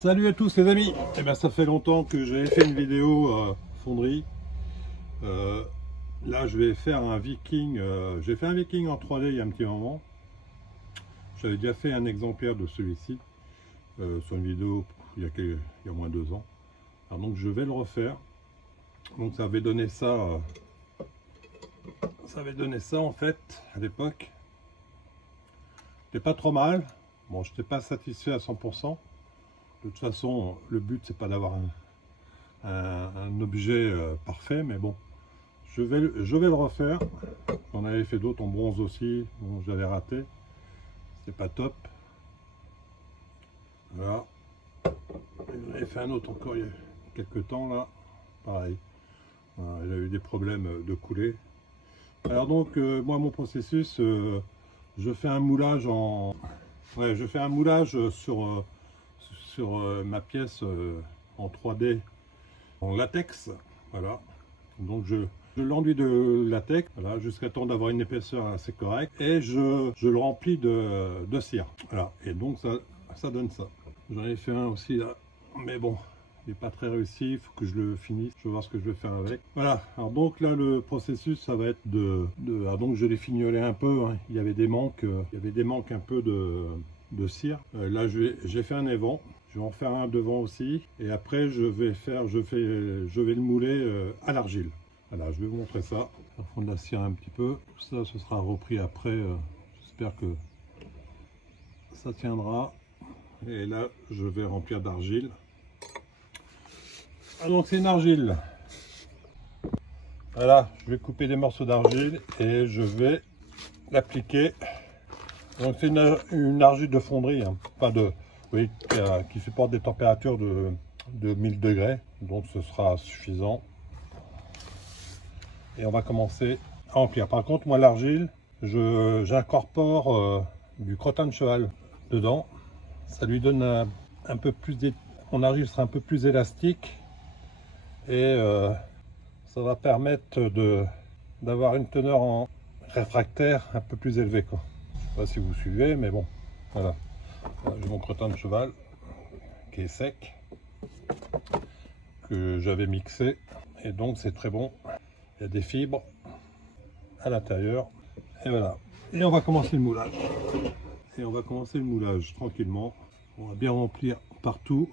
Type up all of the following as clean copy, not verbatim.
Salut à tous les amis. Eh bien, ça fait longtemps que j'ai fait une vidéo fonderie. Là je vais faire un viking. J'ai fait un viking en 3D il y a un petit moment. J'avais déjà fait un exemplaire de celui-ci sur une vidéo il y a moins de 2 ans. Alors donc je vais le refaire. Donc ça avait donné ça en fait à l'époque. C'était pas trop mal. Bon, je n'étais pas satisfait à 100%. De toute façon, le but c'est pas d'avoir un objet parfait, mais bon, je vais le refaire. J'en avais fait d'autres en bronze aussi, bon, j'avais raté, c'est pas top. Voilà, j'en avais fait un autre encore il y a quelques temps là, pareil. Voilà, il a eu des problèmes de coulée. Alors donc moi mon processus, je fais un moulage sur ma pièce en 3D en latex, voilà. Donc je l'enduis de latex, voilà, jusqu'à temps d'avoir une épaisseur assez correcte, et je le remplis de cire, voilà. Et donc ça donne ça. J'en ai fait un aussi là, mais bon, il n'est pas très réussi, il faut que je le finisse, je vais voir ce que je vais faire avec. Voilà, alors donc là le processus ça va être alors donc je l'ai fignolé un peu, hein. Il y avait des manques un peu de cire. Là j'ai fait un évent. Je vais en faire un devant aussi, et après je vais le mouler à l'argile. Voilà, je vais vous montrer ça. À fond de la cire un petit peu. Tout ça, ce sera repris après. J'espère que ça tiendra. Et là, je vais remplir d'argile. Ah, donc c'est une argile. Voilà, je vais couper des morceaux d'argile et je vais l'appliquer. Donc c'est une argile de fonderie, hein, pas de... Oui, qui supporte des températures de 1000 degrés, donc ce sera suffisant. Et on va commencer à remplir. Par contre, moi l'argile, j'incorpore du crottin de cheval dedans. Ça lui donne un peu plus, mon argile sera un peu plus élastique, et ça va permettre d'avoir une teneur en réfractaire un peu plus élevée, quoi. Je sais pas si vous suivez, mais bon, voilà. J'ai mon crottin de cheval qui est sec, que j'avais mixé, et donc c'est très bon. Il y a des fibres à l'intérieur, et voilà. Et on va commencer le moulage. Tranquillement. On va bien remplir partout.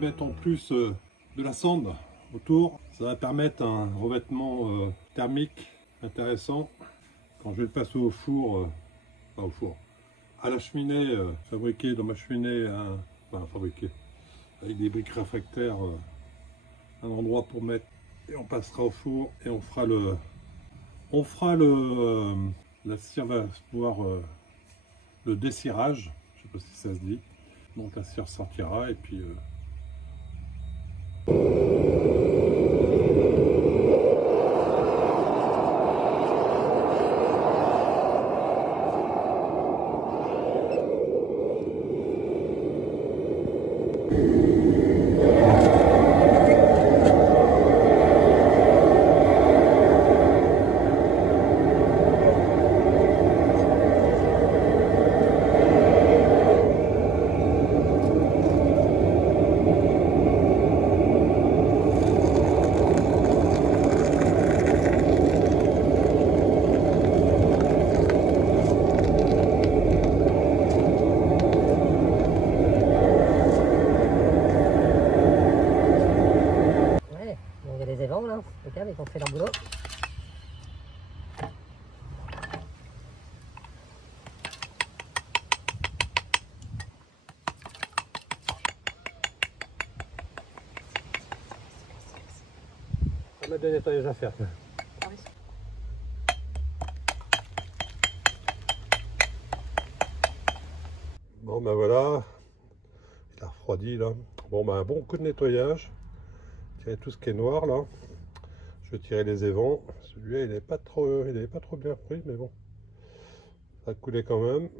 Mettre en plus de la cendre autour, ça va permettre un revêtement thermique intéressant. quand je vais le passer au four, pas au four, à la cheminée, fabriquée dans ma cheminée, enfin fabriquée, avec des briques réfractaires, un endroit pour mettre, et on passera au four et la cire va pouvoir, le dessirage, je sais pas si ça se dit, donc la cire sortira et puis impeccable, ils ont fait leur boulot. On a des nettoyages à faire. Ah oui. Bon ben voilà, il a refroidi là. Bon ben un bon coup de nettoyage. Tirer tout ce qui est noir là. Je vais tirer les évents. Celui-là il n'est pas trop bien pris, mais bon. Ça a coulé quand même.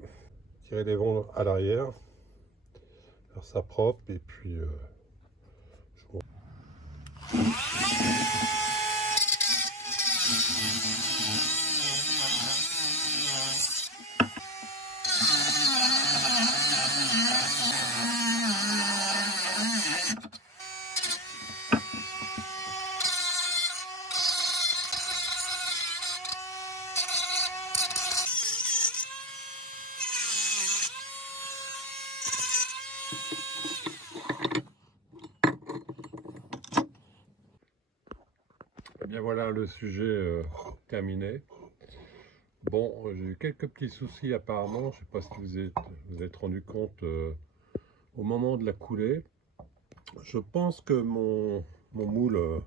Tirer les vents à l'arrière. Faire ça propre et puis et bien voilà le sujet terminé. Bon, j'ai eu quelques petits soucis apparemment, je ne sais pas si vous êtes rendu compte au moment de la coulée. Je pense que mon moule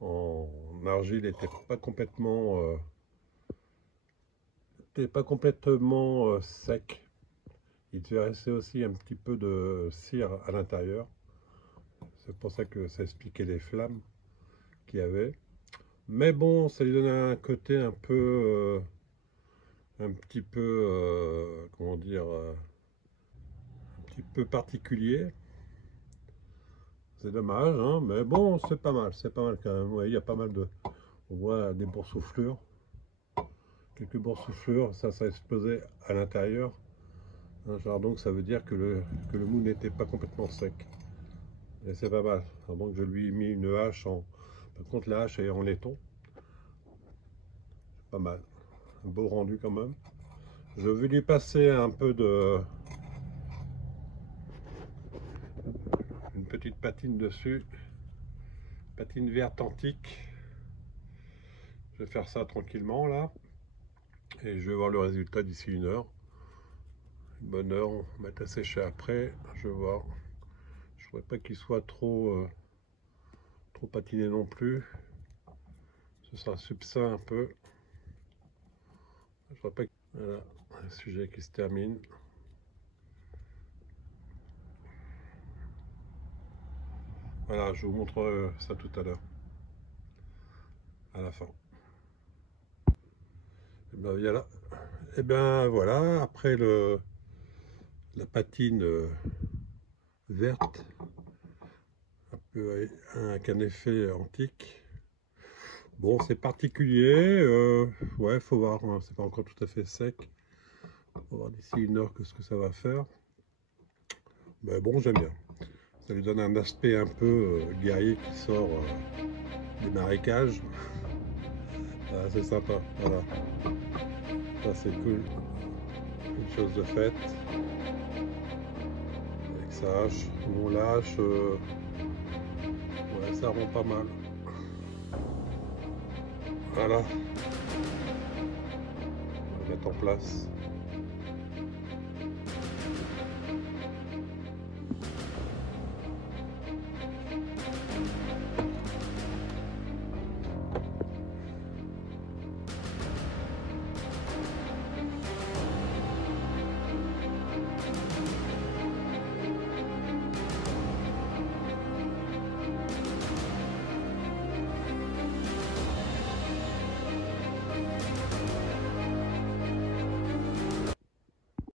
en argile n'était pas complètement, sec. Il devait rester aussi un petit peu de cire à l'intérieur. C'est pour ça que ça expliquait les flammes qu'il y avait. Mais bon, ça lui donnait un côté un peu, comment dire, un petit peu particulier. C'est dommage, hein, mais bon, c'est pas mal quand même. Ouais, il y a pas mal de, on voit des boursouflures, quelques boursouflures, ça a explosé à l'intérieur. Hein, genre donc ça veut dire que le moule n'était pas complètement sec. Et c'est pas mal. Alors donc je lui ai mis une hache par contre la hache est en laiton. Pas mal. Un beau rendu quand même. Je vais lui passer un peu une petite patine dessus. Patine verte antique. Je vais faire ça tranquillement là. Et je vais voir le résultat d'ici 1 heure. Une bonne heure, on va mettre à sécher après. Je vais voir. Je ne voudrais pas qu'il soit trop patiné non plus. Ce sera subsain un peu. Je ne voudrais pas que... Voilà, un sujet qui se termine. Voilà, je vous montre ça tout à l'heure. À la fin. Et bien voilà, après la patine verte, un peu avec un effet antique. Bon, c'est particulier, ouais, faut voir, hein, c'est pas encore tout à fait sec. Faut voir d'ici 1 heure ce que ça va faire. Mais bon, j'aime bien. Ça lui donne un aspect un peu guerrier qui sort des marécages. Ah, c'est sympa, voilà. Ça c'est cool. Une chose de faite. Avec sa hache. Mon lâche, ouais, ça rend pas mal. Voilà. mettre en place.